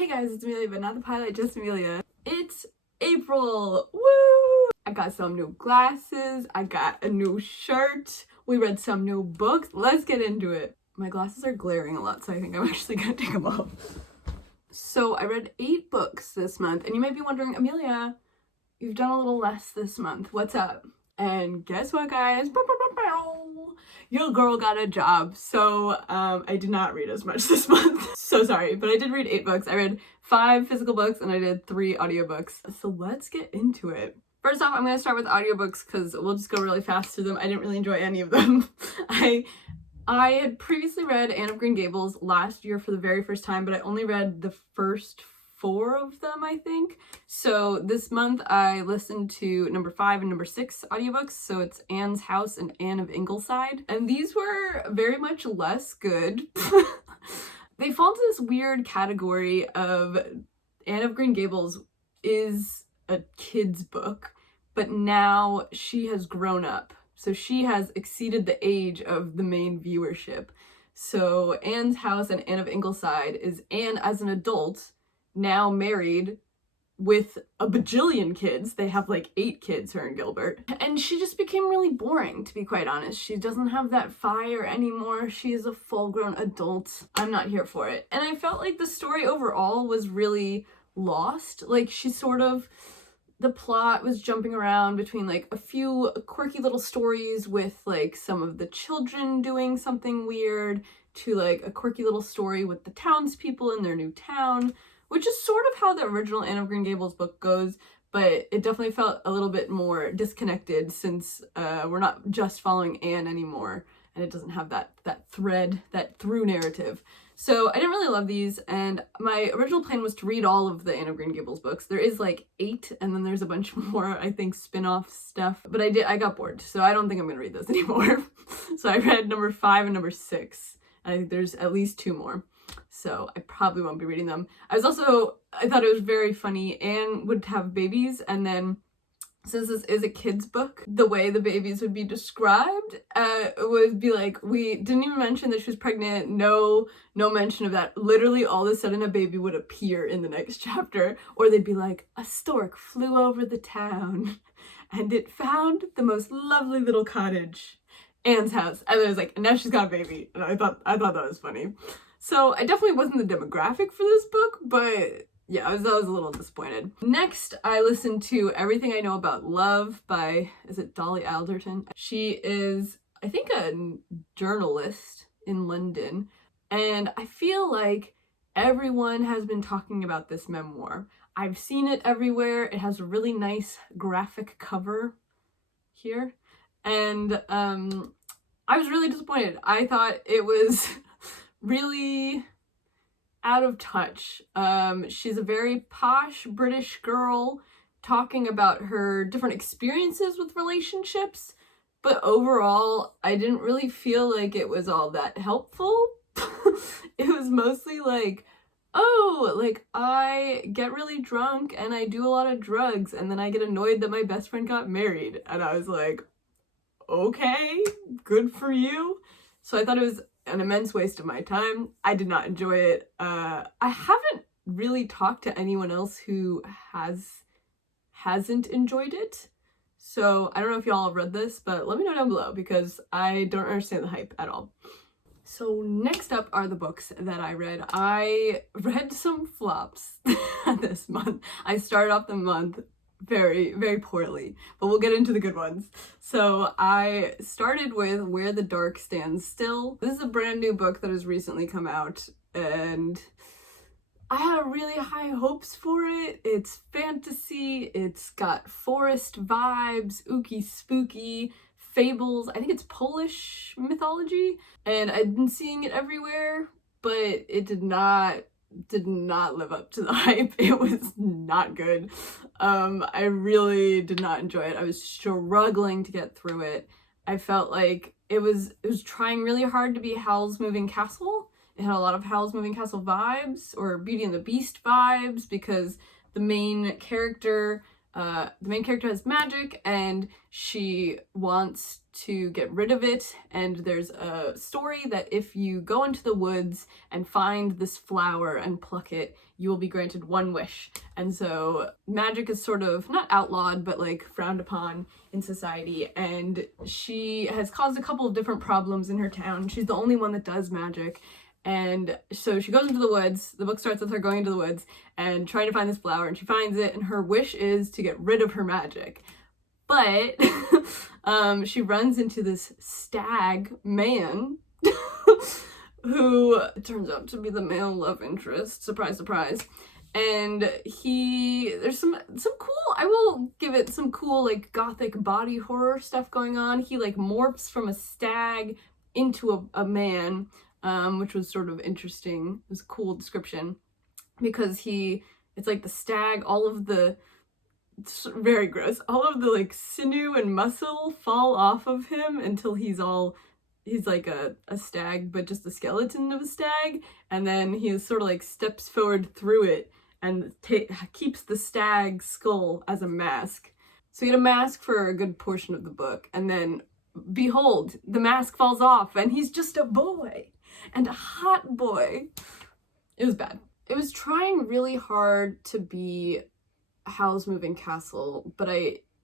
Hey guys, it's Amelia, but not the pilot, just Amelia. It's April! Woo! I got some new glasses, I got a new shirt, we read some new books. Let's get into it. My glasses are glaring a lot, so I think I'm actually gonna take them off. So I read 8 books this month, and you might be wondering, Amelia, you've done a little less this month. What's up? And guess what, guys? Your girl got a job, so I did not read as much this month. So sorry, but I did read 8 books. I read 5 physical books and I did 3 audiobooks. So let's get into it. First off, I'm going to start with audiobooks because we'll just go really fast through them. I didn't really enjoy any of them. I had previously read Anne of Green Gables last year for the very first time, but I only read the first 4 of them, I think. So this month I listened to number 5 and number 6 audiobooks. So it's Anne's House and Anne of Ingleside. And these were very much less good. They fall into this weird category of Anne of Green Gables is a kid's book, but now she has grown up. So she has exceeded the age of the main viewership. So Anne's House and Anne of Ingleside is Anne as an adult, now married with a bajillion kids. They have like 8 kids, her and Gilbert. And she just became really boring, to be quite honest. She doesn't have that fire anymore. She is a full-grown adult. I'm not here for it. And I felt like the story overall was really lost. Like the plot was jumping around between like a few quirky little stories with like some of the children doing something weird to like a quirky little story with the townspeople in their new town, which is sort of how the original Anne of Green Gables book goes, but it definitely felt a little bit more disconnected since we're not just following Anne anymore, and it doesn't have that thread, that through narrative. So I didn't really love these, and my original plan was to read all of the Anne of Green Gables books. There is like 8, and then there's a bunch more, I think, spin-off stuff, but I got bored, so I don't think I'm gonna read those anymore. So I read number 5 and number 6. I think there's at least 2 more. So I probably won't be reading them. I thought it was very funny. Anne would have babies, and then since this is a kid's book, the way the babies would be described would be like, we didn't even mention that she was pregnant, no mention of that. Literally all of a sudden a baby would appear in the next chapter, or they'd be like, a stork flew over the town and it found the most lovely little cottage, Anne's house. And then it was like, and now she's got a baby. And I thought that was funny. So I definitely wasn't the demographic for this book, but yeah, I was a little disappointed. Next, I listened to Everything I Know About Love by, is it Dolly Alderton? She is, I think, a journalist in London, and I feel like everyone has been talking about this memoir. I've seen it everywhere. It has a really nice graphic cover here, and I was really disappointed. I thought it was really out of touch. She's a very posh British girl talking about her different experiences with relationships, but overall I didn't really feel like it was all that helpful. It was mostly like, oh, like I get really drunk and I do a lot of drugs and then I get annoyed that my best friend got married, and I was like, okay, good for you. So I thought it was an immense waste of my time. I did not enjoy it. I haven't really talked to anyone else who hasn't enjoyed it. So I don't know if y'all have read this, but let me know down below because I don't understand the hype at all. So next up are the books that I read. I read some flops this month. I started off the month very, very poorly, but we'll get into the good ones. So I started with Where the Dark Stands Still. This is a brand new book that has recently come out, and I had really high hopes for it. It's fantasy, it's got forest vibes, ooky spooky, fables. I think it's Polish mythology, and I've been seeing it everywhere, but it did not live up to the hype. It was not good. I really did not enjoy it. I was struggling to get through it. I felt like it was trying really hard to be Howl's Moving Castle. It had a lot of Howl's Moving Castle vibes or Beauty and the Beast vibes because the main character the main character has magic and she wants to get rid of it, and there's a story that if you go into the woods and find this flower and pluck it, you will be granted one wish. And so magic is sort of not outlawed, but like frowned upon in society, and she has caused a couple of different problems in her town. She's the only one that does magic. And so she goes into the woods. The book starts with her going into the woods and trying to find this flower, and she finds it, and her wish is to get rid of her magic. But she runs into this stag man who turns out to be the male love interest. Surprise, surprise. And there's some cool, I will give it some cool like gothic body horror stuff going on. He like morphs from a stag into a man, which was sort of interesting. It was a cool description because it's like the stag, all of the, it's very gross, all of the like sinew and muscle fall off of him until he's like a stag, but just the skeleton of a stag. And then he sort of like steps forward through it and keeps the stag skull as a mask. So you get a mask for a good portion of the book, and then behold, the mask falls off and he's just a boy, and a hot boy. It was bad. It was trying really hard to be Howl's Moving Castle, but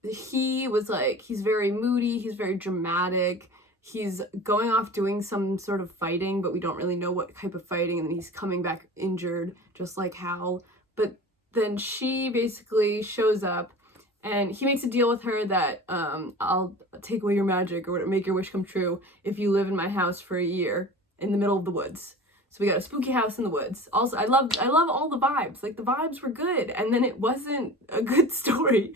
he's very moody, he's very dramatic, he's going off doing some sort of fighting, but we don't really know what type of fighting, and then he's coming back injured, just like Howl. But then she basically shows up, and he makes a deal with her that I'll take away your magic or make your wish come true if you live in my house for a year in the middle of the woods. So we got a spooky house in the woods. Also, I love all the vibes. Like, the vibes were good, and then it wasn't a good story.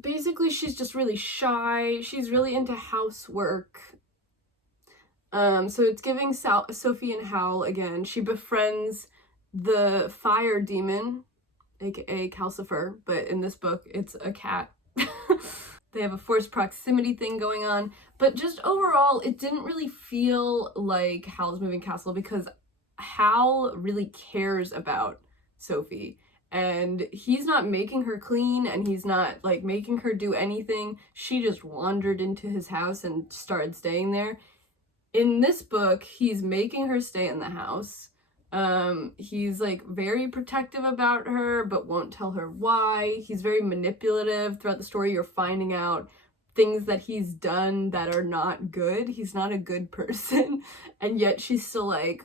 Basically, she's just really shy. She's really into housework. So it's giving Sophie and Howl again. She befriends the fire demon, aka Calcifer, but in this book, it's a cat. They have a forced proximity thing going on, but just overall, it didn't really feel like Howl's Moving Castle because Howl really cares about Sophie, and he's not making her clean, and he's not like making her do anything. She just wandered into his house and started staying there. In this book, he's making her stay in the house. He's like very protective about her, but won't tell her why. He's very manipulative. Throughout the story, you're finding out things that he's done that are not good. He's not a good person, and yet she's still like,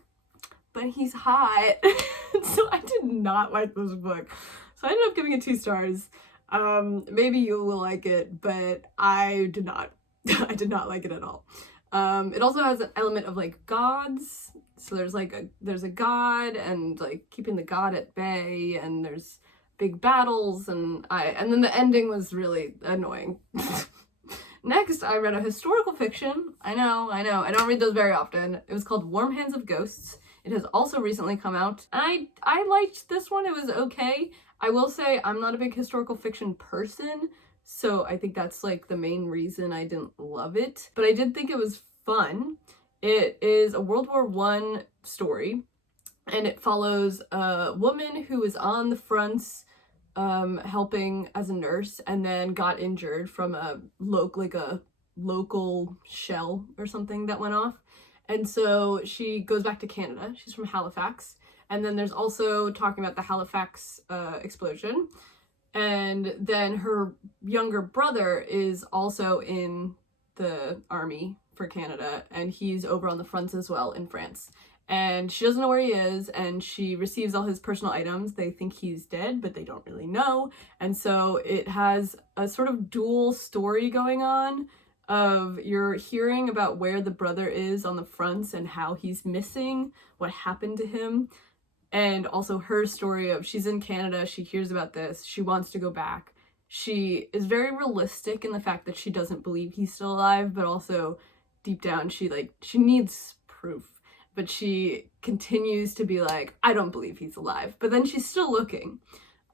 but he's hot. So I did not like this book. So I ended up giving it 2 stars. Maybe you will like it, but I did not. I did not like it at all. It also has an element of like gods. So there's a god, and like keeping the god at bay, and there's big battles, and then the ending was really annoying. Next, I read a historical fiction. I know, I don't read those very often. It was called Warm Hands of Ghosts. It has also recently come out. And I liked this one. It was okay. I will say I'm not a big historical fiction person, so I think that's like the main reason I didn't love it. But I did think it was fun. It is a World War I story, and it follows a woman who is on the fronts helping as a nurse, and then got injured from a local shell or something that went off. And so she goes back to Canada. She's from Halifax. And then there's also talking about the Halifax explosion. And then her younger brother is also in the army for Canada, and he's over on the fronts as well in France. And she doesn't know where he is, and she receives all his personal items. They think he's dead, but they don't really know. And so it has a sort of dual story going on of you're hearing about where the brother is on the fronts and how he's missing, what happened to him. And also her story of she's in Canada, she hears about this, she wants to go back. She is very realistic in the fact that she doesn't believe he's still alive, but also deep down she needs proof. But she continues to be like, I don't believe he's alive. But then she's still looking.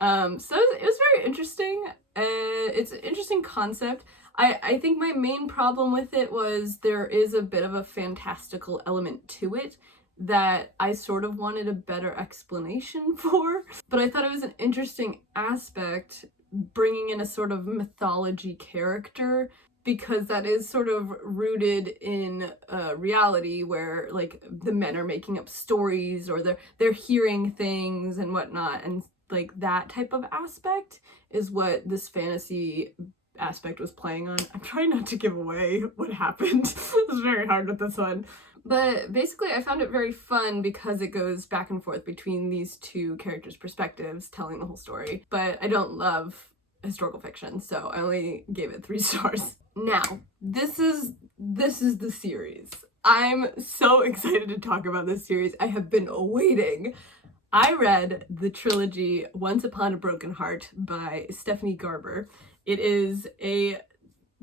So it was very interesting. It's an interesting concept. I think my main problem with it was there is a bit of a fantastical element to it that I sort of wanted a better explanation for. But I thought it was an interesting aspect bringing in a sort of mythology character, because that is sort of rooted in reality, where like the men are making up stories, or they're hearing things and whatnot, and like that type of aspect is what this fantasy aspect was playing on. I'm trying not to give away what happened. It's very hard with this one. But basically I found it very fun because it goes back and forth between these two characters' perspectives telling the whole story. But I don't love historical fiction, so I only gave it 3 stars. Now, this is the series. I'm so excited to talk about this series. I have been waiting. I read the trilogy Once Upon a Broken Heart by Stephanie Garber. It is a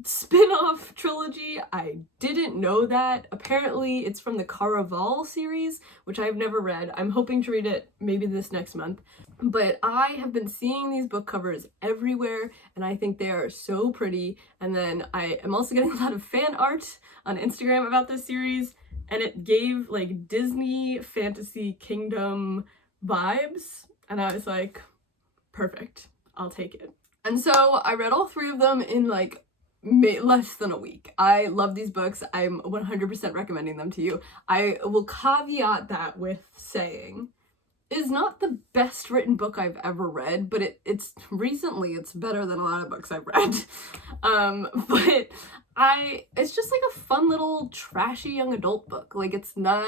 spin-off trilogy. I didn't know that. Apparently it's from the Caraval series, which I've never read. I'm hoping to read it maybe this next month. But I have been seeing these book covers everywhere, and I think they are so pretty. And then I am also getting a lot of fan art on Instagram about this series, and it gave like Disney Fantasy Kingdom vibes, and I was like, perfect, I'll take it. And so I read all 3 of them in like less than a week. I love these books. I'm 100% recommending them to you. I will caveat that with saying it is not the best written book I've ever read, but it's better than a lot of books I've read. But it's just like a fun little trashy young adult book. Like, it's not,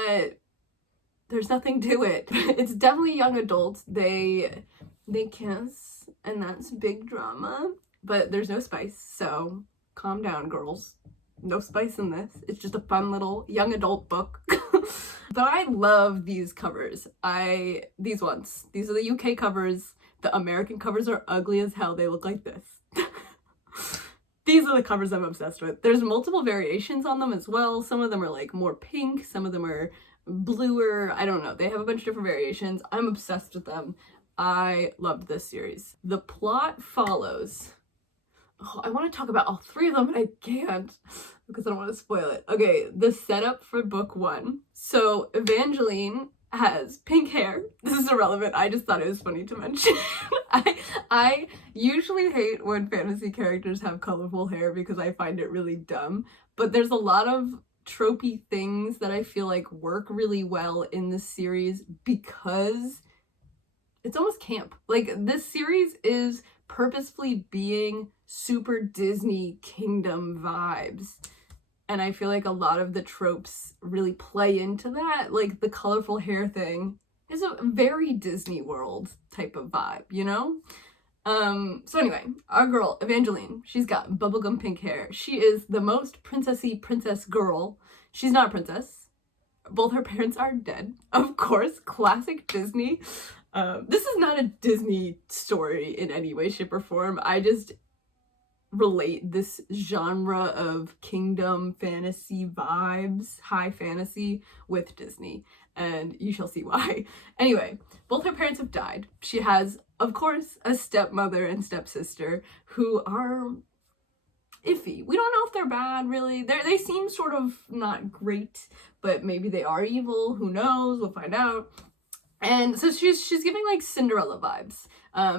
there's nothing to it. It's definitely young adults. They kiss, and that's big drama, but there's no spice, so calm down, girls. No spice in this. It's just a fun little young adult book. But I love these covers. These ones. These are the UK covers. The American covers are ugly as hell. They look like this. These are the covers I'm obsessed with. There's multiple variations on them as well. Some of them are like more pink. Some of them are bluer. I don't know. They have a bunch of different variations. I'm obsessed with them. I loved this series. The plot follows. Oh, I want to talk about all 3 of them, but I can't because I don't want to spoil it. Okay, the setup for book 1. So Evangeline has pink hair. This is irrelevant. I just thought it was funny to mention. I usually hate when fantasy characters have colorful hair because I find it really dumb. But there's a lot of tropey things that I feel like work really well in this series because it's almost camp. Like, this series is purposefully being super Disney Kingdom vibes. And I feel like a lot of the tropes really play into that. Like, the colorful hair thing is a very Disney World type of vibe, you know? So anyway, our girl, Evangeline, she's got bubblegum pink hair. She is the most princessy princess girl. She's not a princess. Both her parents are dead. Of course, classic Disney. This is not a Disney story in any way, shape, or form. I just relate this genre of kingdom fantasy vibes, high fantasy, with Disney, and you shall see why. Anyway, both her parents have died. She has, of course, a stepmother and stepsister who are iffy. We don't know if they're bad, really. They seem sort of not great, but maybe they are evil. Who knows? We'll find out. And so she's giving like Cinderella vibes.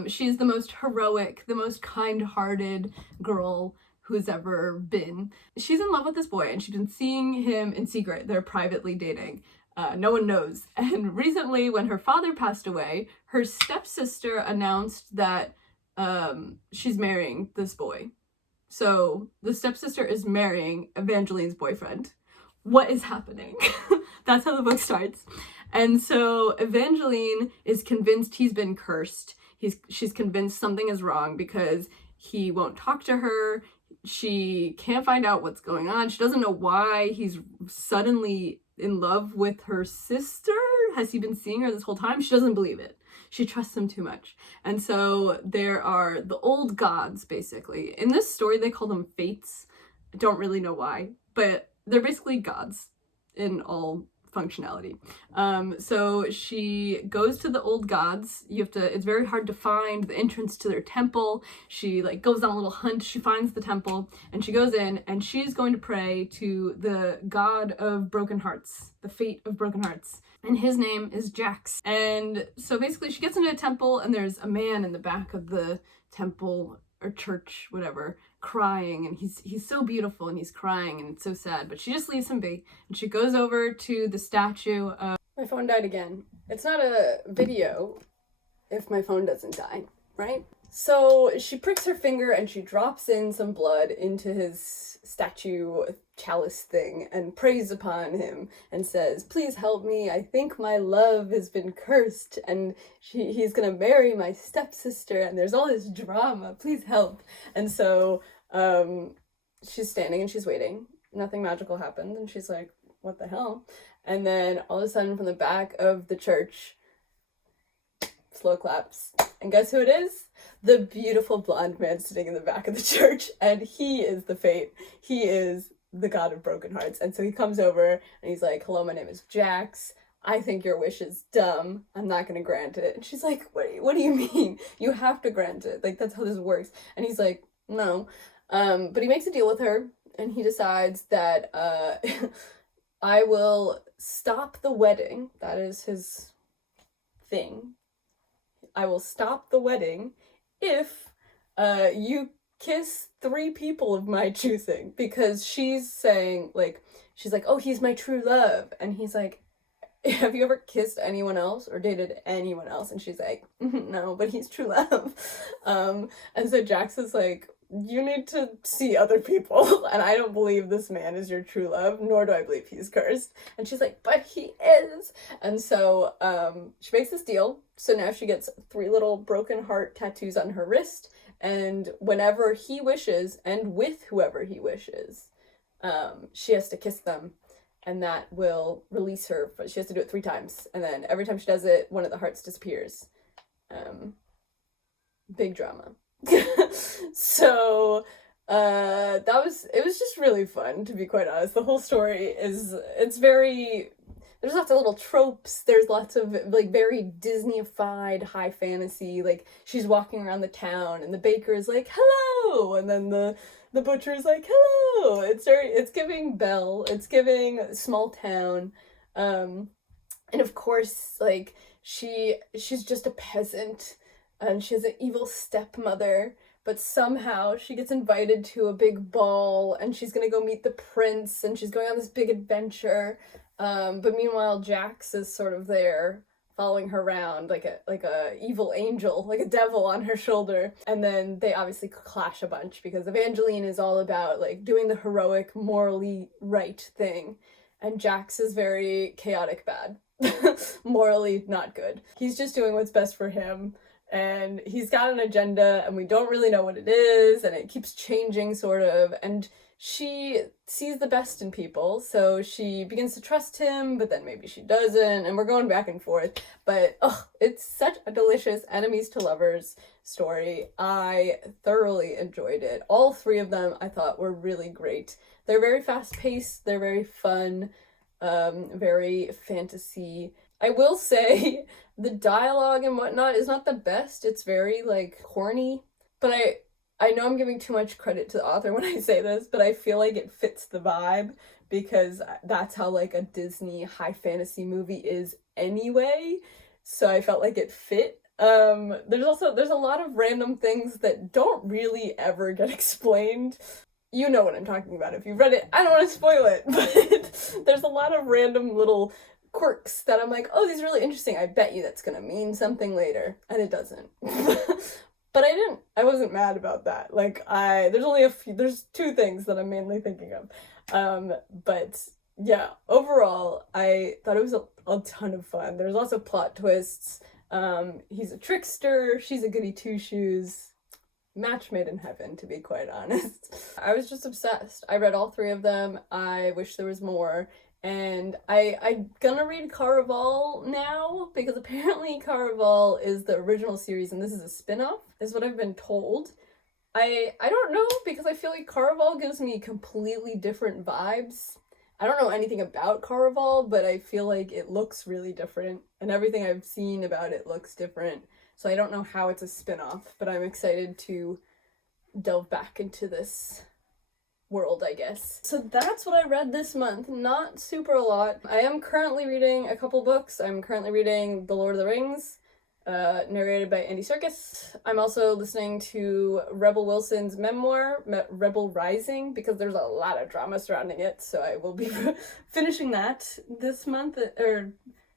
She's the most heroic, the most kind-hearted girl who's ever been. She's in love with this boy, and she's been seeing him in secret. They're privately dating. No one knows. And recently, when her father passed away, her stepsister announced that she's marrying this boy. So the stepsister is marrying Evangeline's boyfriend. What is happening? That's how the book starts. And so Evangeline is convinced he's been cursed. She's convinced something is wrong because he won't talk to her. She can't find out what's going on. She doesn't know why he's suddenly in love with her sister. Has he been seeing her this whole time? She doesn't believe it. She trusts him too much. And so there are the old gods, basically. In this story, they call them fates. I don't really know why, but they're basically gods in all functionality. So she goes to the old gods. It's very hard to find the entrance to their temple. She like goes on a little hunt. She finds the temple and she goes in and she's going to pray to the god of broken hearts, the fate of broken hearts. and his name is Jax. And so basically she gets into a temple, and there's a man in the back of the temple or church, whatever, crying, and he's so beautiful, and he's crying, and it's so sad, but she just leaves him be, and she goes over to the statue of... My phone died again. It's not a video if my phone doesn't die, right? So she pricks her finger and she drops in some blood into his statue chalice thing and prays upon him and says, "Please help me. I think my love has been cursed and he's gonna marry my stepsister and there's all this drama. Please help." And so she's standing and she's waiting. Nothing magical happened, and she's like, "What the hell?" And then all of a sudden from the back of the church, slow claps. And guess who it is? The beautiful blonde man sitting in the back of the church, and he is the fate. He is the god of broken hearts. And so he comes over and he's like, "Hello, my name is Jax. I think your wish is dumb. I'm not gonna grant it." And she's like, what do you mean? You have to grant it. Like, that's how this works. And he's like, "No." But he makes a deal with her, and he decides that I will stop the wedding. That is his thing. I will stop the wedding if you kiss 3 people of my choosing, because she's saying, like, she's like, "Oh, he's my true love," and he's like, "Have you ever kissed anyone else or dated anyone else?" And she's like, "No, but he's true love." And so Jax is like, "You need to see other people, and I don't believe this man is your true love, nor do I believe he's cursed." And she's like, "But he is." And so she makes this deal. So now she gets 3 little broken heart tattoos on her wrist, and whenever he wishes, and with whoever he wishes, she has to kiss them, and that will release her. But she has to do it 3 times, and then every time she does it, one of the hearts disappears. Big drama. So it was just really fun, to be quite honest. The whole story it's very, there's lots of little tropes, there's lots of like very Disney-ified high fantasy, like she's walking around the town and the baker is like, "Hello," and then the butcher is like, "Hello." It's giving Belle, it's giving small town, and of course, like she's just a peasant, and she has an evil stepmother, but somehow she gets invited to a big ball, and she's gonna go meet the prince, and she's going on this big adventure, but meanwhile Jax is sort of there following her around like a evil angel, like a devil on her shoulder. And then they obviously clash a bunch, because Evangeline is all about like doing the heroic, morally right thing, and Jax is very chaotic bad. Morally not good. He's just doing what's best for him, and he's got an agenda, and we don't really know what it is, and it keeps changing sort of, and she sees the best in people, so she begins to trust him, but then maybe she doesn't, and we're going back and forth. But it's such a delicious enemies to lovers story. I thoroughly enjoyed it. All 3 of them I thought were really great. They're very fast-paced, they're very fun, very fantasy. I will say the dialogue and whatnot is not the best. It's very like corny, but I know I'm giving too much credit to the author when I say this, but I feel like it fits the vibe, because that's how like a Disney high fantasy movie is anyway. So I felt like it fit. There's a lot of random things that don't really ever get explained. You know what I'm talking about if you've read it. I don't want to spoil it, but there's a lot of random little quirks that I'm like, "Oh, these are really interesting. I bet you that's gonna mean something later," and it doesn't. But I wasn't mad about that. Like, there's 2 things that I'm mainly thinking of. But yeah, overall, I thought it was a ton of fun. There's lots of plot twists. He's a trickster, she's a goody 2-shoes. Match made in heaven, to be quite honest. I was just obsessed. I read all 3 of them. I wish there was more. And I'm gonna read Caraval now, because apparently Caraval is the original series and this is a spin-off, is what I've been told. I don't know, because I feel like Caraval gives me completely different vibes. I don't know anything about Caraval, but I feel like it looks really different, and everything I've seen about it looks different. So I don't know how it's a spin-off, but I'm excited to delve back into this world, I guess. So that's what I read this month. Not super a lot. I am currently reading a couple books. I'm currently reading The Lord of the Rings, narrated by Andy Serkis. I'm also listening to Rebel Wilson's memoir, Rebel Rising, because there's a lot of drama surrounding it, so I will be finishing that this month, or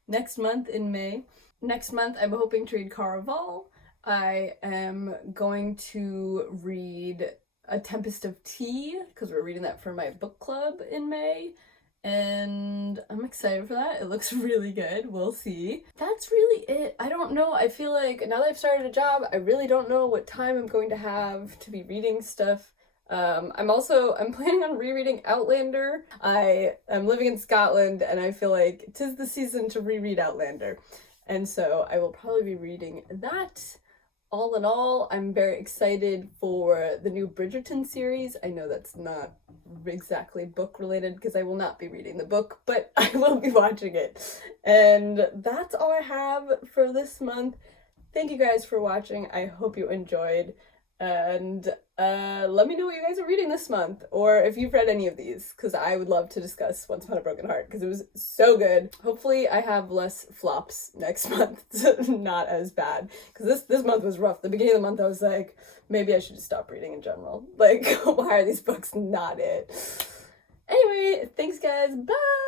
next month in May. Next month, I'm hoping to read Caraval. I am going to read A Tempest of Tea, because we're reading that for my book club in May. And I'm excited for that. It looks really good. We'll see. That's really it. I don't know. I feel like now that I've started a job, I really don't know what time I'm going to have to be reading stuff. I'm planning on rereading Outlander. I am living in Scotland and I feel like 'tis the season to reread Outlander. And so I will probably be reading that. All in all, I'm very excited for the new Bridgerton series. I know that's not exactly book related because I will not be reading the book, but I will be watching it. And that's all I have for this month. Thank you guys for watching. I hope you enjoyed. And let me know what you guys are reading this month, or if you've read any of these, because I would love to discuss Once Upon a Broken Heart, because it was so good. Hopefully I have less flops next month, not as bad, because this month was rough. The beginning of the month I was like, maybe I should just stop reading in general. Like, why are these books not it? Anyway, thanks guys, bye!